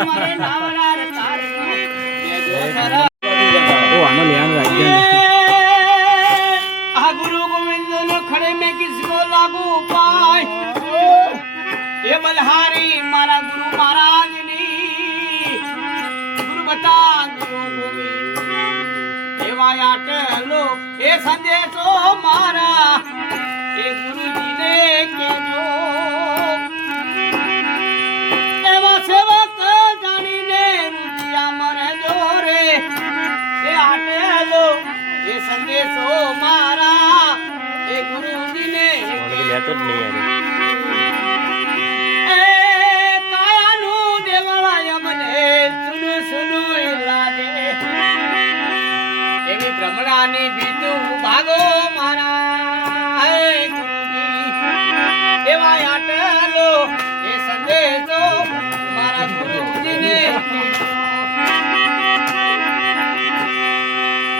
મારે નાવડા રે તારનો કેજો ખરા ઓ આનો લેવાનું રાખજે આ ગુરુ ગોવિંદ નો ખડે મે કિસકો લાગુ પાય એ બલહારી મારા ગુરુ મહારાજ ની ગુરુ બતા ગુરુ ગોવિંદ એવા આટલો એ સંદેશો મારા એ ગુરુજી ને કેજો એવા સેવક જાણીને રૂપિયા મરે જોરે એ આટલો એ સંદેશો મારા એ ગુરુજી ને લેતો જ નહીં એ કાયાનું દેવળાય મને સુનુ સુનુ લાગે એવી ભ્રમણાની બીજું ભાગો મારા હે ગુરુજી એવા આટલો એ સંદેશો મારા ગુરુજીને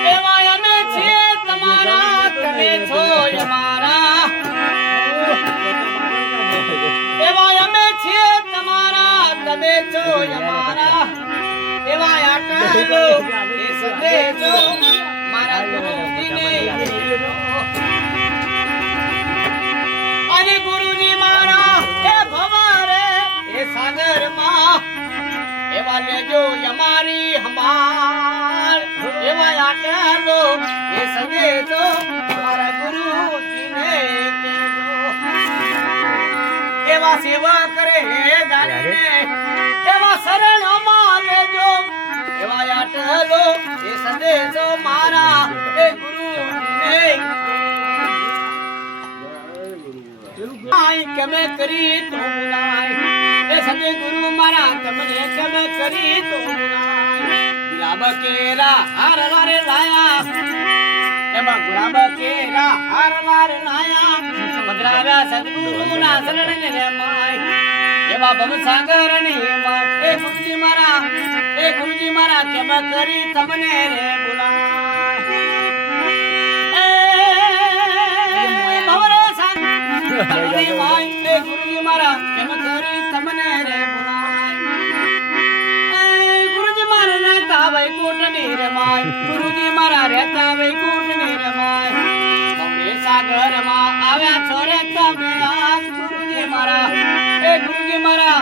એવા અમે છીએ તમારા તમે છો અમારા એવા અમે છીએ તમારા તમે છો અમારા એવા આટલો એ સંદેશો મારા ગુરુજીને અને ગુરુજી મારા એ ભવારે એ સાગરમાં એવા લેજો અમારી હમાર એવા આટલો એ સંદેશો મારા ગુરુજીને કહેજો એવા સેવા કરે જાણીને એવા શરણમાં લેજો એવા આટલો એ સંદેશો મારા એ ગુરુજીને આઈ કેમે કરી તો બોલાય એ સદે ગુરુ મારા તમને કેમે કરી તો બોલાય ગુલાબ કેરા હાર લારે લાયા એમાં ગુલાબ કેરા હાર લારે લાયા મધરાવ્યા સદગુરુ ના શરણે રે માય એવા ભવસાગર ને માય એ ગુરુજી મારા કેમે કરી તમને રે બોલાય એ ભવરે ગુરુજી મારા કેમ કરી તમને રે બોલાય ગુરુજી મારા રહેતા વૈકુંઠ ની રે માય ગુરુજી મારા રહેતા વૈકુંઠ ની રે માય ભવરે સાગર માં આવ્યા છો રે તમે આજ ગુરુજી મારા એ ગુરુજી મારા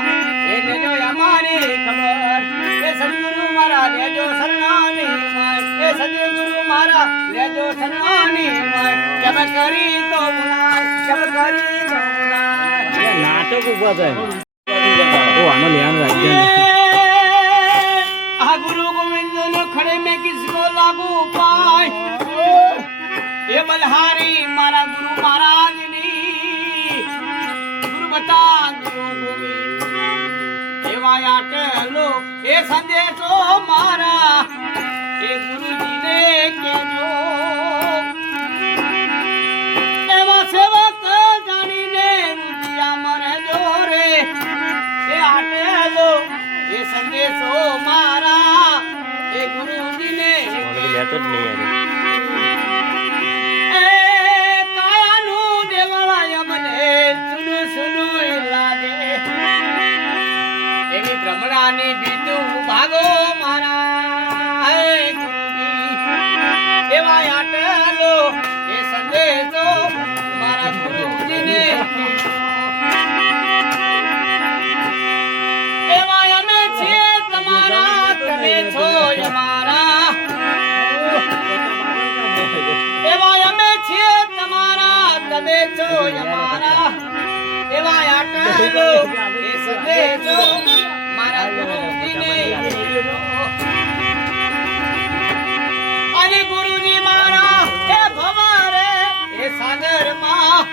એ લેજો અમારી ખબર એ સદગુરુ મારા લેજો શરણાની માય એ સદગુરુ મારા લેજો શરણાની માય કેમ કરી તો બોલાય કેમ કરી તો બોલાય નાટક ઉભા થાય ઓ આનો લેવાનું રાખજે આ ગુરુ ગોવિંદ નો ખડે મે કિસકો લાગુ પાય એ બલહારી મારા ગુરુ મહારાજ ની ગુરુ બતા ગુરુ ગોવિંદ એવા આટલો એ સંદેશો મારા એ ગુરુજી ને કહેજો એવા સેવક જાણીને રૂપિયા મરે જોરે એ આટલો એ સંદેશો મારા એ ગુરુજીને લેતો જ નહીં એ કાયાનું દેવળાય મને સુનુ સુનુ લાગે એવી ભ્રમણાની બીજું ભાગો મારા હે ગુરુજી એવા આટલો એ સંદેશો મારા ગુરુજીને એવા અમે છીએ તમારા તમે છો અમારા એવા અમે છીએ તમારા તમે છો અમારા એવા આટલો એ સંદેશો મારા ગુરુજીને અને ગુરુજી મારા એ ભવારે એ સાગરમાં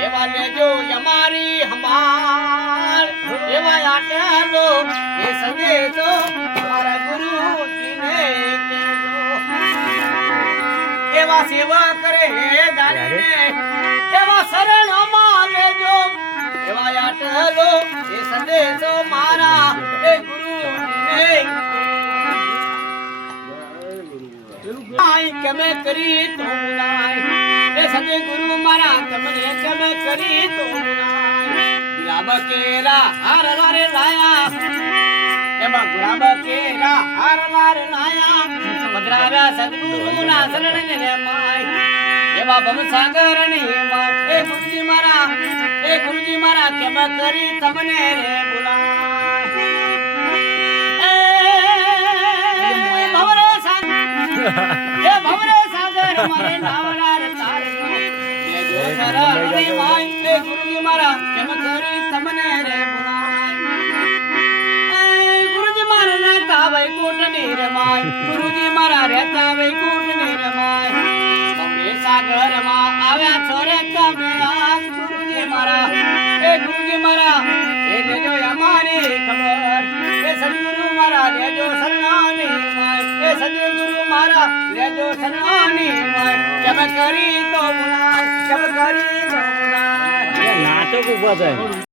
એવા લેજો અમારી હમાર એવા આટલો એ સંદેશો મારા ગુરુજીને કહેજો એવા સેવા કરે જાણીને એવા શરણમાં લેજો એવા આટલો એ સંદેશો મારા એ ગુરુજીને આઈ કેમે કરી તો બોલાય એ સદે ગુરુ મારા તમને કેમે કરી તો બોલાય ગુલાબ કેરા હાર લારે લાયા એમાં ગુલાબ કેરા હાર લાર નાયા પધરાવ્યા સદગુરુના શરણને રે માય એવા ભવસાગર ની માય એ ગુરુજી મારા કેમ કરી તમને રે બોલાય એ ભવરે સાગર મારે નાવડા રે તારે લેજો શરણની માય એ ગુરુજી મારા કેમ કરી તમને રે બોલાય ગુરુજી મારા રહેતા વૈકુંઠ ની રે માય ગુરુજી મારા રહેતા વૈકુંઠ ની રે માય ભવરે સાગર માં આવ્યા છો રે તમે આજ ગુરુજી મારા એ ગુરુજી મારા એ લેજો અમારી ખબર એ સદગુરુ મારા લેજો શરણાની માય એ સદગુરુ મારા લેજો શરણાની માય કેમ કરી તો બોલાય કેમ કરી તો બોલાય નાટક ઉભા થાય